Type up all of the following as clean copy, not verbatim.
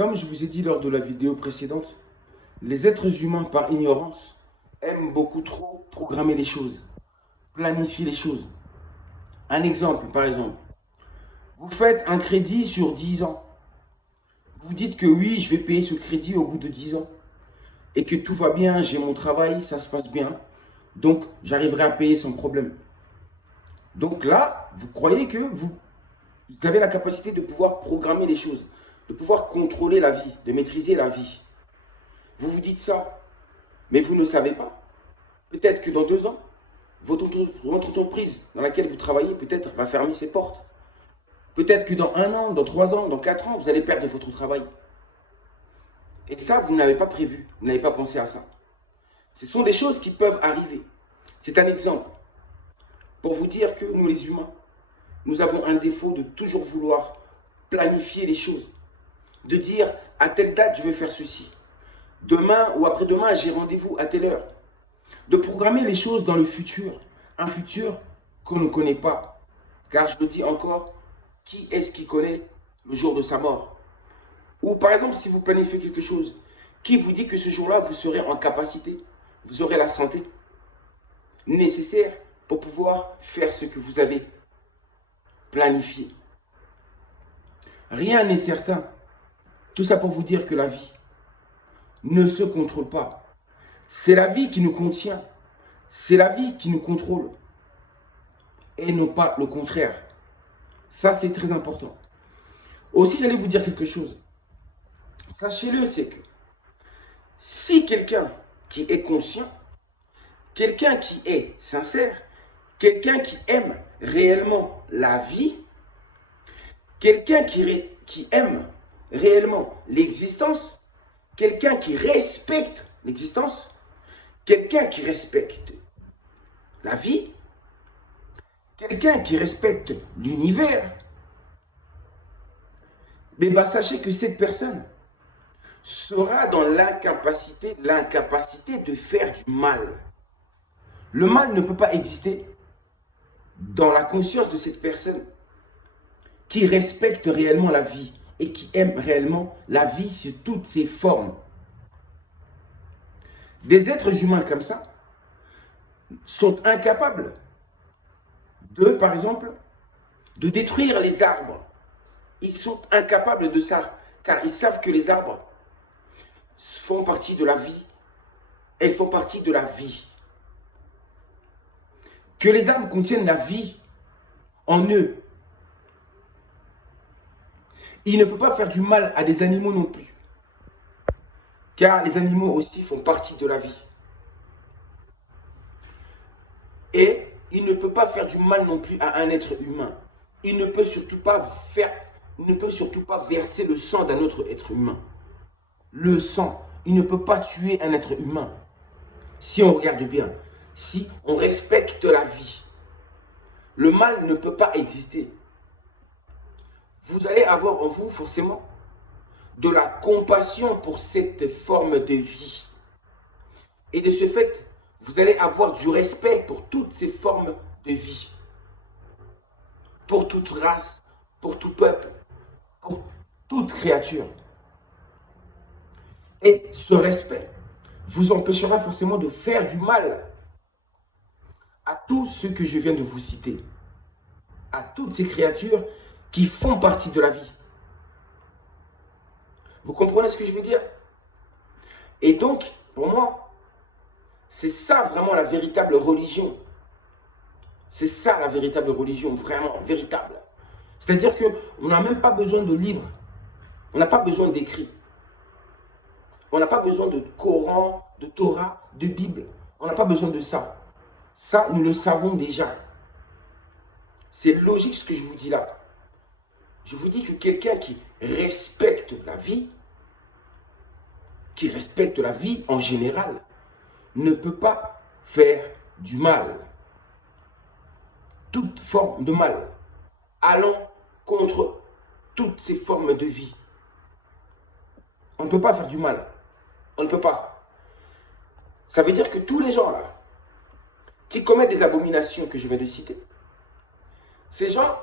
Comme je vous ai dit lors de la vidéo précédente, les êtres humains, par ignorance, aiment beaucoup trop programmer les choses, planifier les choses. Un exemple, par exemple, vous faites un crédit sur 10 ans. Vous dites que oui, je vais payer ce crédit au bout de 10 ans. Et que tout va bien, j'ai mon travail, ça se passe bien. Donc, j'arriverai à payer sans problème. Donc là, vous croyez que vous avez la capacité de pouvoir programmer les choses, de pouvoir contrôler la vie, de maîtriser la vie. Vous vous dites ça, mais vous ne savez pas. Peut-être que dans 2 ans, votre entreprise dans laquelle vous travaillez peut-être va fermer ses portes. Peut-être que dans 1 an, dans 3 ans, dans 4 ans, vous allez perdre votre travail. Et ça, vous n'avez pas prévu, vous n'avez pas pensé à ça. Ce sont des choses qui peuvent arriver. C'est un exemple pour vous dire que nous, les humains, nous avons un défaut de toujours vouloir planifier les choses. De dire, à telle date, je vais faire ceci. Demain ou après-demain, j'ai rendez-vous à telle heure. De programmer les choses dans le futur. Un futur qu'on ne connaît pas. Car je le dis encore, qui est-ce qui connaît le jour de sa mort? Ou par exemple, si vous planifiez quelque chose, qui vous dit que ce jour-là, vous serez en capacité, vous aurez la santé nécessaire pour pouvoir faire ce que vous avez planifié? Rien n'est certain. Tout ça pour vous dire que la vie ne se contrôle pas. C'est la vie qui nous contient. C'est la vie qui nous contrôle. Et non pas le contraire. Ça, c'est très important. Aussi, j'allais vous dire quelque chose. Sachez-le, c'est que si quelqu'un qui est conscient, quelqu'un qui est sincère, quelqu'un qui aime réellement la vie, quelqu'un qui aime réellement l'existence, quelqu'un qui respecte l'existence, quelqu'un qui respecte la vie, quelqu'un qui respecte l'univers, mais bah, sachez que cette personne sera dans l'incapacité de faire du mal. Le mal ne peut pas exister dans la conscience de cette personne qui respecte réellement la vie et qui aime réellement la vie sous toutes ses formes. Des êtres humains comme ça sont incapables de, par exemple, de détruire les arbres. Ils sont incapables de ça, car ils savent que les arbres font partie de la vie. Elles font partie de la vie. Que les arbres contiennent la vie en eux. Ils ne peuvent pas faire du mal à des animaux non plus. Car les animaux aussi font partie de la vie. Et il ne peut pas faire du mal non plus à un être humain. Il ne peut surtout pas verser le sang d'un autre être humain. Le sang, il ne peut pas tuer un être humain. Si on regarde bien, si on respecte la vie, le mal ne peut pas exister. Vous allez avoir en vous forcément de la compassion pour cette forme de vie. Et de ce fait, vous allez avoir du respect pour toutes ces formes de vie. Pour toute race, pour tout peuple, pour toute créature. Et ce respect vous empêchera forcément de faire du mal à tous ceux que je viens de vous citer. À toutes ces créatures qui font partie de la vie. Vous comprenez ce que je veux dire? Et donc, pour moi, c'est ça vraiment la véritable religion. C'est ça la véritable religion, vraiment, véritable. C'est-à-dire qu'on n'a même pas besoin de livres. On n'a pas besoin d'écrits. On n'a pas besoin de Coran, de Torah, de Bible. On n'a pas besoin de ça. Ça, nous le savons déjà. C'est logique ce que je vous dis là. Je vous dis que quelqu'un qui respecte la vie en général, ne peut pas faire du mal. Toute forme de mal. Allant contre toutes ces formes de vie. On ne peut pas faire du mal. On ne peut pas. Ça veut dire que tous les gens là, qui commettent des abominations que je viens de citer, ces gens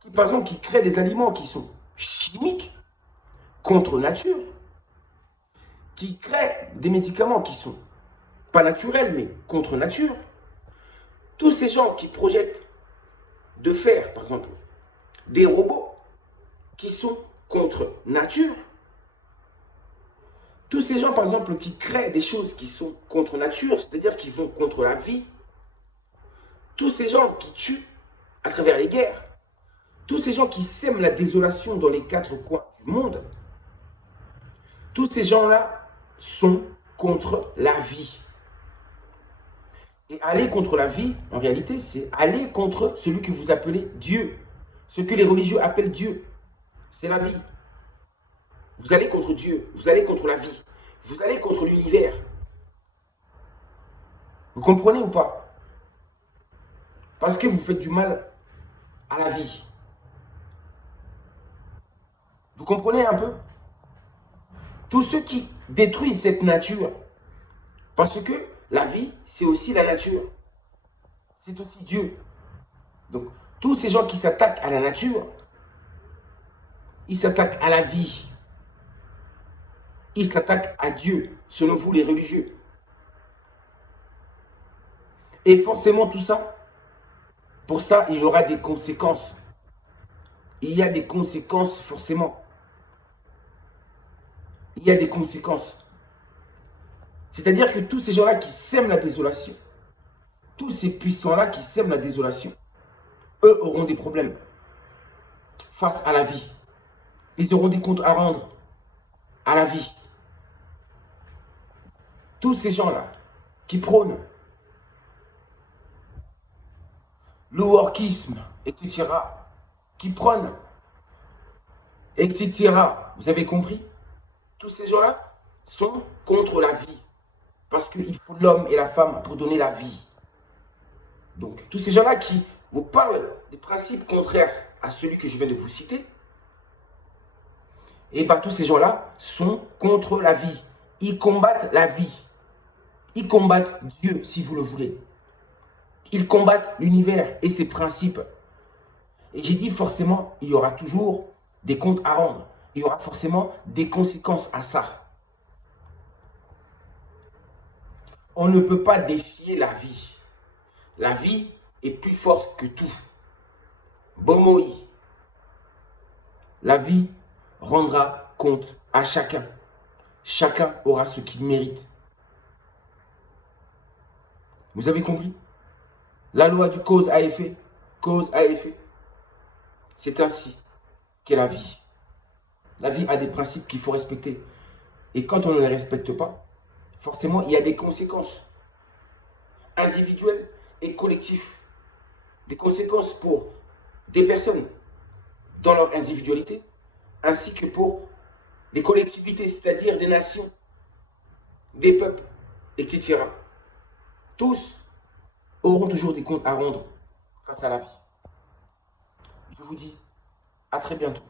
qui, par exemple, qui créent des aliments qui sont chimiques, contre nature, qui créent des médicaments qui sont pas naturels, mais contre nature, tous ces gens qui projettent de faire, par exemple, des robots qui sont contre nature, tous ces gens, par exemple, qui créent des choses qui sont contre nature, c'est-à-dire qui vont contre la vie, tous ces gens qui tuent à travers les guerres, tous ces gens qui sèment la désolation dans les quatre coins du monde, tous ces gens-là sont contre la vie. Et aller contre la vie, en réalité, c'est aller contre celui que vous appelez Dieu. Ce que les religieux appellent Dieu, c'est la vie. Vous allez contre Dieu, vous allez contre la vie, vous allez contre l'univers. Vous comprenez ou pas? Parce que vous faites du mal à la vie. Vous comprenez un peu? Tous ceux qui détruisent cette nature, parce que la vie, c'est aussi la nature. C'est aussi Dieu. Donc, tous ces gens qui s'attaquent à la nature, ils s'attaquent à la vie. Ils s'attaquent à Dieu, selon vous les religieux. Et forcément tout ça, pour ça, il y aura des conséquences. Il y a des conséquences, forcément. Il y a des conséquences. C'est-à-dire que tous ces gens-là qui sèment la désolation, tous ces puissants-là qui sèment la désolation, eux auront des problèmes face à la vie. Ils auront des comptes à rendre à la vie. Tous ces gens-là qui prônent le workisme, etc., qui prônent, etc., vous avez compris? Tous ces gens-là sont contre la vie. Parce qu'il faut l'homme et la femme pour donner la vie. Donc, tous ces gens-là qui vous parlent des principes contraires à celui que je viens de vous citer, et bien tous ces gens-là sont contre la vie. Ils combattent la vie. Ils combattent Dieu, si vous le voulez. Ils combattent l'univers et ses principes. Et j'ai dit forcément, il y aura toujours des comptes à rendre. Il y aura forcément des conséquences à ça. On ne peut pas défier la vie. La vie est plus forte que tout. Bomoi. La vie rendra compte à chacun. Chacun aura ce qu'il mérite. Vous avez compris? La loi du cause à effet. Cause à effet. C'est ainsi qu'est la vie. La vie a des principes qu'il faut respecter. Et quand on ne les respecte pas, forcément, il y a des conséquences individuelles et collectives. Des conséquences pour des personnes dans leur individualité, ainsi que pour des collectivités, c'est-à-dire des nations, des peuples, etc. Tous auront toujours des comptes à rendre face à la vie. Je vous dis à très bientôt.